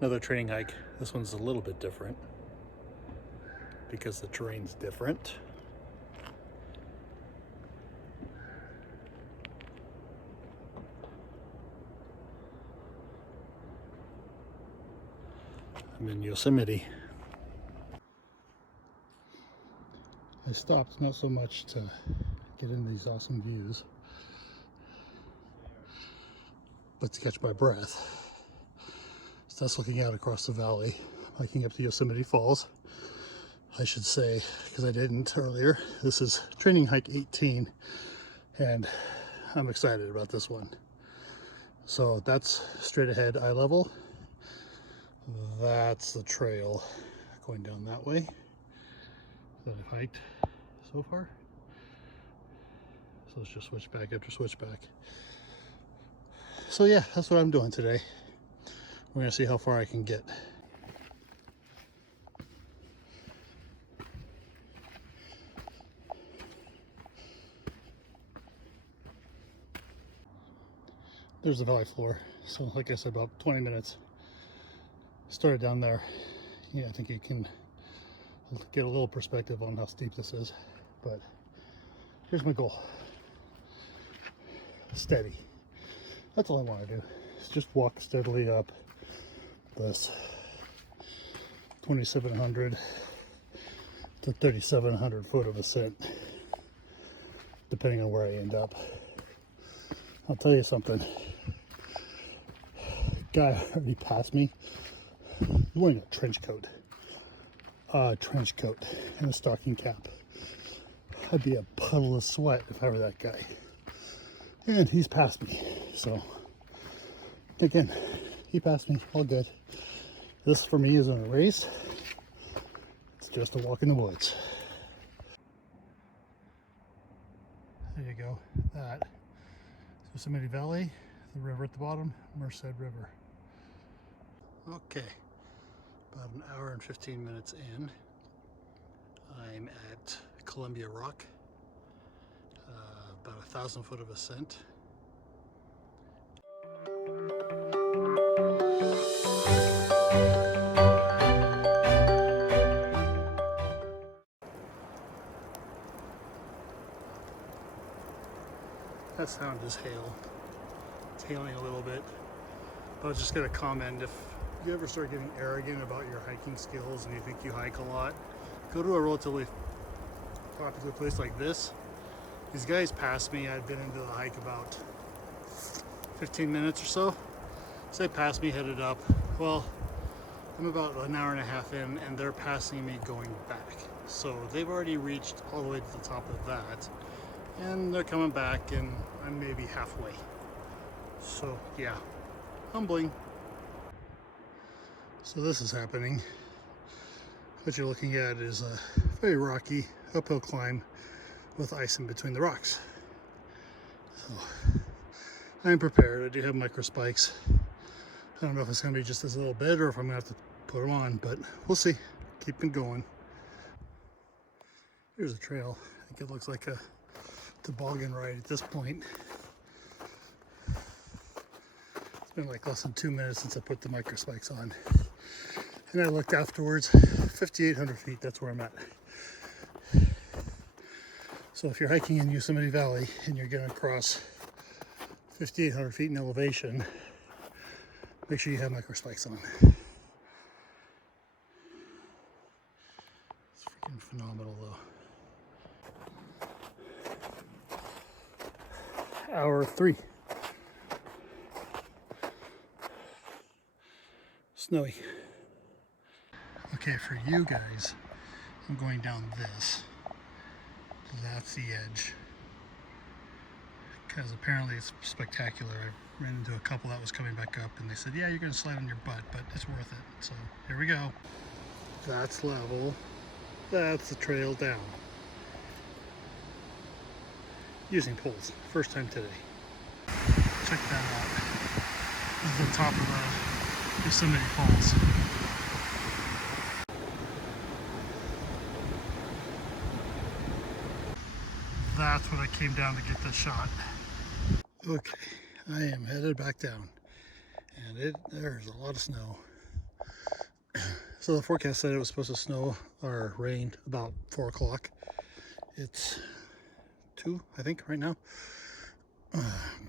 Another training hike. This one's a little bit different because the terrain's different. I'm in Yosemite. I stopped not so much to get into these awesome views, but to catch my breath. So that's looking out across the valley, hiking up to Yosemite Falls. I should say, because I didn't earlier, this is training hike 18, and I'm excited about this one. So that's straight ahead, eye level. That's the trail going down that way that I've hiked so far. So let's just switchback after switchback. So yeah, that's what I'm doing today. We're gonna see how far I can get. There's the valley floor. So like I said, about 20 minutes. Started down there. Yeah, I think you can get a little perspective on how steep this is. But here's my goal. Steady. That's all I want to do. Is just walk steadily up this 2,700 to 3,700 foot of ascent, depending on where I end up. I'll tell you something. Guy already passed me. He's wearing a trench coat. And a stocking cap. I'd be a puddle of sweat if I were that guy. And he's passed me. So, again, he passed me. All good. This for me isn't a race. It's just a walk in the woods. There you go. That is Yosemite Valley, the river at the bottom, Merced River. Okay, about an hour and 15 minutes in. I'm at Columbia Rock, about 1,000 foot of ascent. That sound is hail. It's hailing a little bit. But I was just gonna comment, if you ever start getting arrogant about your hiking skills and you think you hike a lot, go to a relatively popular place like this. These guys passed me. I'd been into the hike about 15 minutes or so. So they passed me, headed up. Well, I'm about an hour and a half in and they're passing me going back. So they've already reached all the way to the top of that. And they're coming back and I'm maybe halfway. So yeah, humbling. So this is happening. What you're looking at is a very rocky uphill climb with ice in between the rocks. So I'm prepared. I do have micro spikes. I don't know if it's going to be just this little bit or if I'm going to have to put them on, but we'll see. Keep it going. Here's a trail. I think it looks like a toboggan ride at this point. It's been like less than 2 minutes since I put the micro spikes on. And I looked afterwards, 5,800 feet, that's where I'm at. So if you're hiking in Yosemite Valley and you're gonna cross 5,800 feet in elevation, make sure you have micro spikes on. It's freaking phenomenal though. Hour 3. Snowy. Okay, for you guys, I'm going down this. That's the edge. Because apparently it's spectacular. I ran into a couple that was coming back up and they said, yeah, you're going to slide on your butt, but it's worth it. So here we go. That's level. That's the trail down. Using poles. First time today. Check that out. This is the top of the Yosemite Falls. That's what I came down to get this shot. Okay, I am headed back down. And there's a lot of snow. So the forecast said it was supposed to snow or rain about 4 o'clock. It's 2, I think, right now.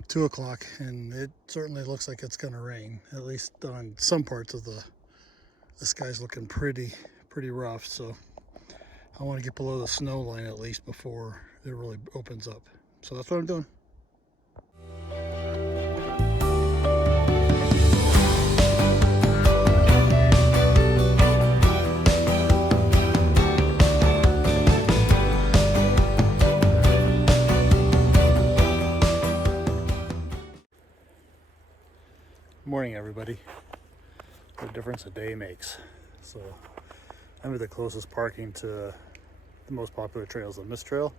2 o'clock, and it certainly looks like it's going to rain, at least on some parts of the sky's looking pretty rough. So I want to get below the snow line at least before it really opens up. So that's what I'm doing. Morning, everybody. What a difference a day makes. So I'm at the closest parking to the most popular trails, the Mist Trail.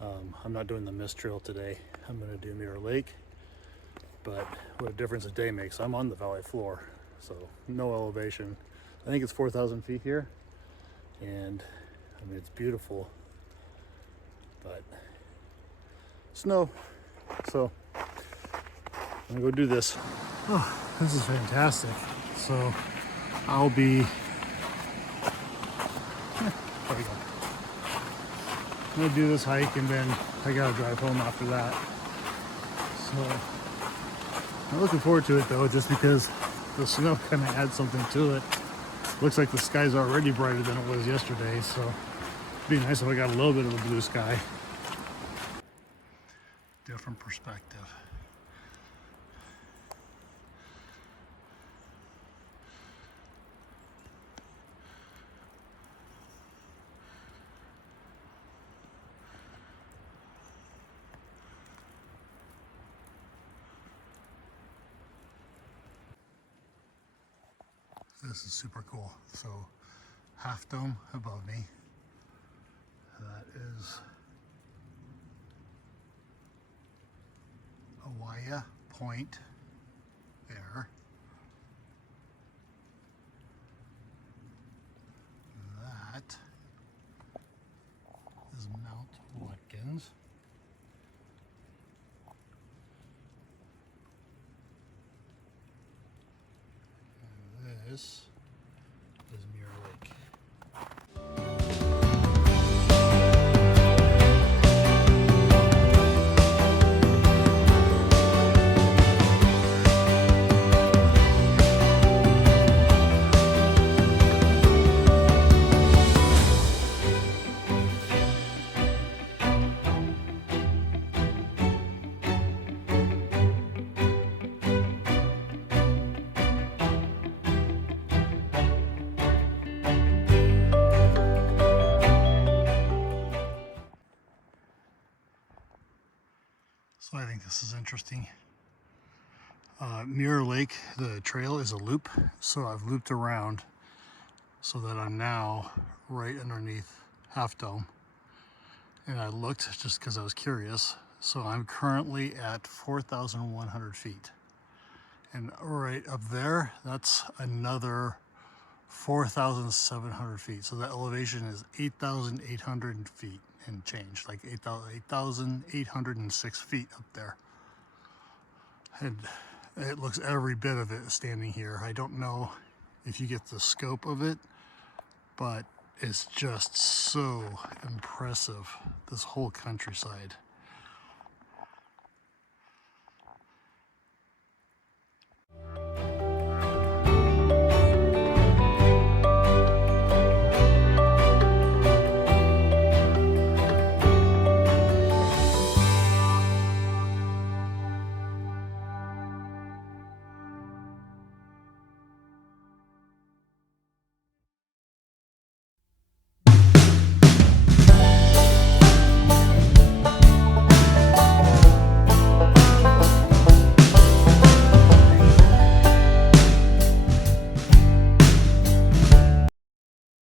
I'm not doing the Mist Trail today. I'm going to do Mirror Lake. But what a difference a day makes. I'm on the valley floor, so no elevation. I think it's 4,000 feet here, and I mean, it's beautiful, but snow. So I'm gonna go do this. Oh, this is fantastic. So I'll be, there we go. I'm gonna do this hike, and then I gotta drive home after that. So I'm looking forward to it though, just because the snow kind of adds something to it. Looks like the sky's already brighter than it was yesterday, so it'd be nice if I got a little bit of a blue sky. Different perspective. This is super cool. So Half Dome above me. That is Hawaii Point there. That is Mount Watkins. And this is Mirror Lake. So I think this is interesting. Mirror Lake, the trail is a loop, so I've looped around so that I'm now right underneath Half Dome. And I looked just because I was curious. So I'm currently at 4,100 feet. And right up there, that's another 4,700 feet. So that elevation is 8,800 feet and change, like 8,806 feet up there. And it looks every bit of it standing here. I don't know if you get the scope of it, but it's just so impressive, this whole countryside.